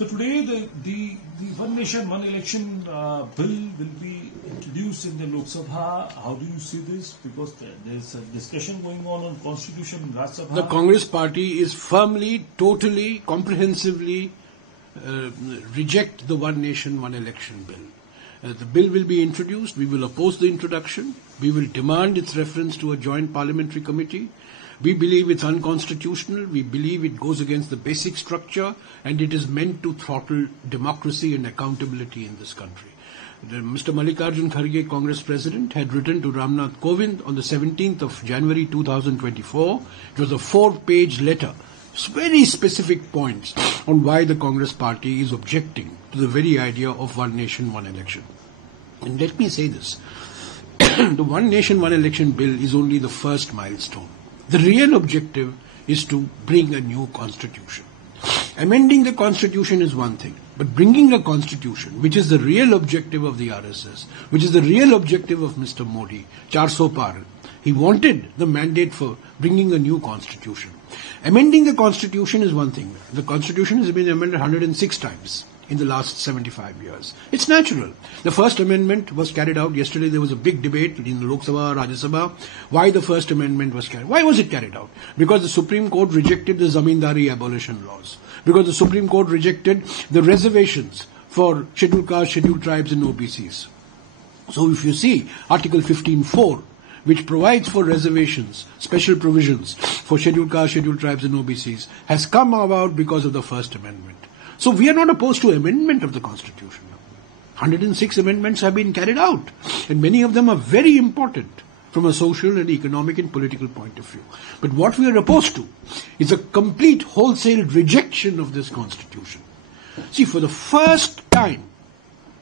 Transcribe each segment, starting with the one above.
So today the One Nation, One Election bill will be introduced in the Lok Sabha. How do you see this? Because there's a discussion going on Constitution in Rajya Sabha. The Congress party is firmly, totally, comprehensively reject the One Nation, One Election bill. The bill will be introduced. We will oppose the introduction. We will demand its reference to a joint parliamentary committee. We believe it's unconstitutional. We believe it goes against the basic structure, and it is meant to throttle democracy and accountability in this country. Mr. Mallikarjun Kharge, Congress President, had written to Ramnath Kovind on the 17th of January 2024. It was a 4-page letter, very specific points on why the Congress party is objecting to the very idea of One Nation, One Election. And let me say this. The One Nation, One Election bill is only the first milestone. The real objective is to bring a new constitution. Amending the constitution is one thing, but bringing a constitution, which is the real objective of the RSS, which is the real objective of Mr. Modi, 400 par, he wanted the mandate for bringing a new constitution. Amending the constitution is one thing. The constitution has been amended 106 times in the last 75 years. It's natural. The first amendment was carried out. Yesterday there was a big debate in the Lok Sabha, Rajya Sabha, why the first amendment was carried. Why was it carried out? Because the Supreme Court rejected the Zamindari abolition laws. Because the Supreme Court rejected the reservations for scheduled castes, scheduled tribes and OBCs. So if you see Article 15(4), which provides for reservations, special provisions for scheduled castes, scheduled tribes and OBCs, has come about because of the First Amendment. So we are not opposed to amendment of the Constitution. 106 amendments have been carried out, and many of them are very important from a social and economic and political point of view. But what we are opposed to is a complete wholesale rejection of this Constitution. See, for the first time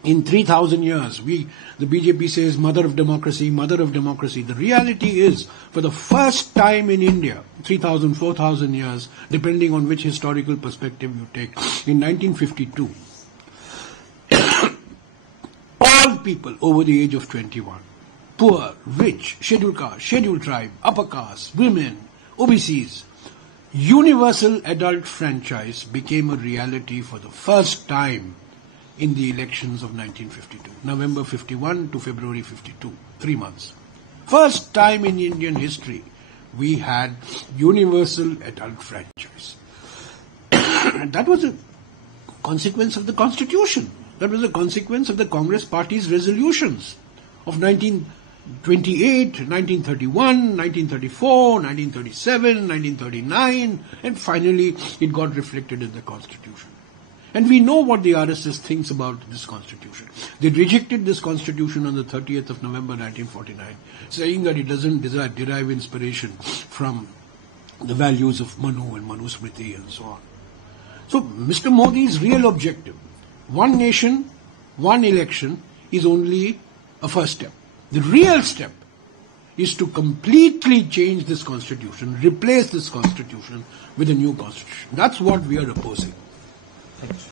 in 3,000 years, the BJP says mother of democracy, mother of democracy. The reality is, for the first time in India, 3,000, 4,000 years, depending on which historical perspective you take, in 1952, all people over the age of 21, poor, rich, scheduled caste, scheduled tribe, upper caste, women, OBCs, universal adult franchise became a reality for the first time in the elections of 1952, November 51 to February 52, 3 months. First time in Indian history, we had universal adult franchise. That was a consequence of the Constitution. That was a consequence of the Congress Party's resolutions of 1928, 1931, 1934, 1937, 1939, and finally it got reflected in the Constitution. And we know what the RSS thinks about this Constitution. They rejected this Constitution on the 30th of November 1949, saying that it doesn't derive inspiration from the values of Manu and Manusmriti and so on. So Mr. Modi's real objective, one nation, one election, is only a first step. The real step is to completely change this Constitution, replace this Constitution with a new Constitution. That's what we are opposing. Thanks.